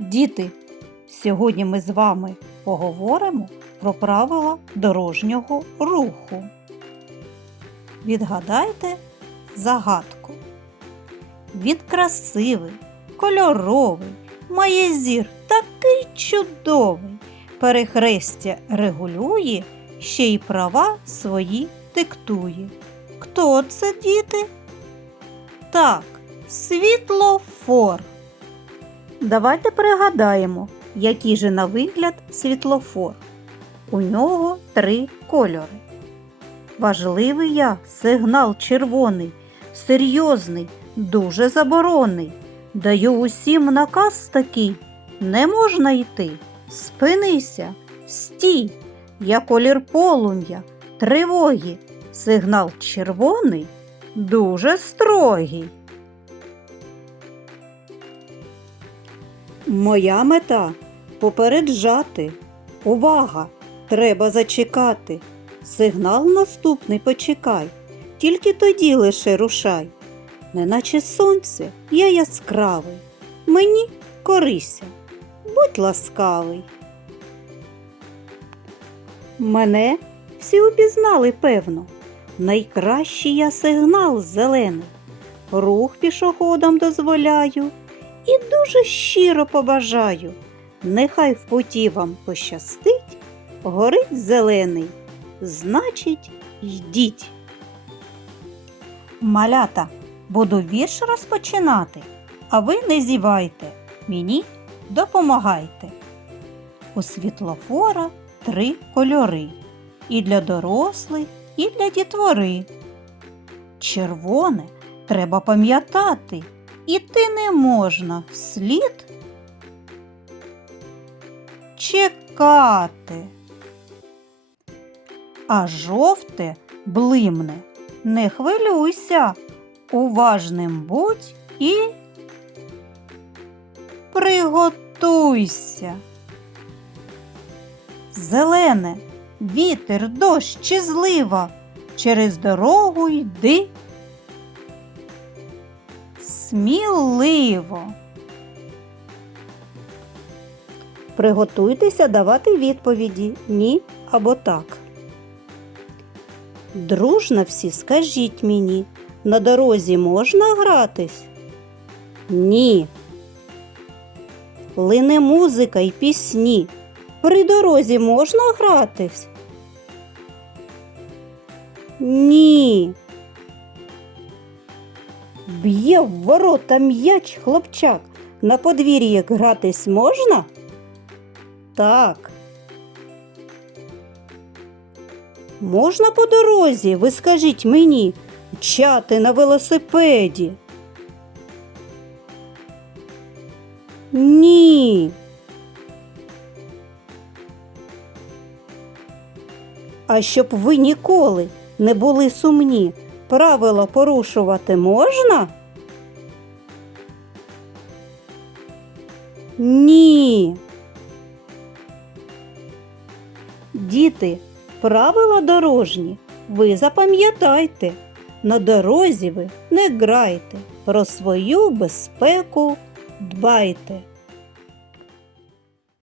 Діти, сьогодні ми з вами поговоримо про правила дорожнього руху. Відгадайте загадку. Він красивий, кольоровий, має зір такий чудовий. Перехрестя регулює, ще й права свої диктує. Хто це, діти? Так, світлофор. Давайте пригадаємо, який же на вигляд світлофор. У нього три кольори. Важливий я сигнал червоний, серйозний, дуже заборонний. Даю усім наказ такий, не можна йти. Спинися, стій, я колір полум'я, тривоги. Сигнал червоний дуже строгий. Моя мета попереджати. Увага! Треба зачекати. Сигнал наступний почекай, тільки тоді лише рушай. Неначе сонце я яскравий, мені корися, будь ласкавий. Мене всі упізнали, певно. Найкращий я сигнал зелений. Рух пішоходам дозволяю і дуже щиро побажаю. Нехай в путі вам пощастить, горить зелений, значить, йдіть. Малята, буду вірш розпочинати, а ви не зівайте, мені допомагайте. У світлофора три кольори і для дорослих, і для дітвори. Червоне треба пам'ятати, іти не можна слід чекати. А жовте блимне, не хвилюйся, уважним будь і приготуйся. Зелене, вітер, дощ чи злива, через дорогу йди. Сміливо. Приготуйтеся давати відповіді ні або так. Дружно всі скажіть мені, на дорозі можна гратись? Ні. Лине музика й пісні. При дорозі можна гратись? Ні. Б'є в ворота м'яч хлопчак. На подвір'ї гратись можна? Так. Можна по дорозі, ви скажіть мені, мчати на велосипеді? Ні. А щоб ви ніколи не були сумні, правила порушувати можна? Ні. Діти, правила дорожні, ви запам'ятайте. На дорозі ви не грайте, про свою безпеку дбайте.